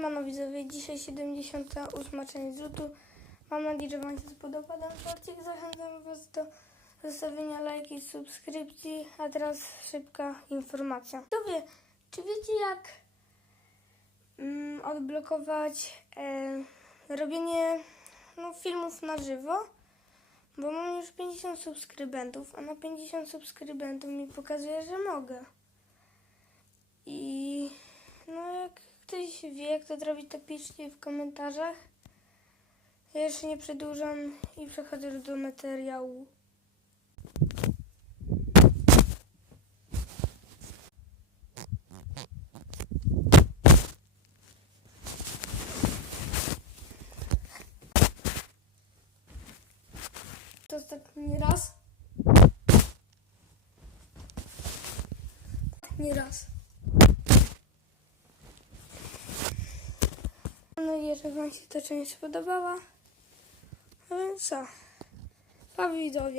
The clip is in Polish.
Siemano widzowie, dzisiaj 78 część zrzutu. Mam nadzieję, że Wam się spodoba ten odcinek. Zachęcam Was do zostawienia lajki i subskrypcji. A teraz szybka informacja. Widzowie, czy wiecie jak mm, odblokować e, robienie no, filmów na żywo? Bo mam już 50 subskrybentów, a na 50 subskrybentów mi pokazuje, że mogę. I no jak ktoś wie, jak to zrobić, to piszcie w komentarzach. Ja jeszcze nie przedłużam i przechodzę do materiału. To ostatni raz. Nie raz. Mam nadzieję, że Wam się ta część spodobała. No więc co? Pa widzowie.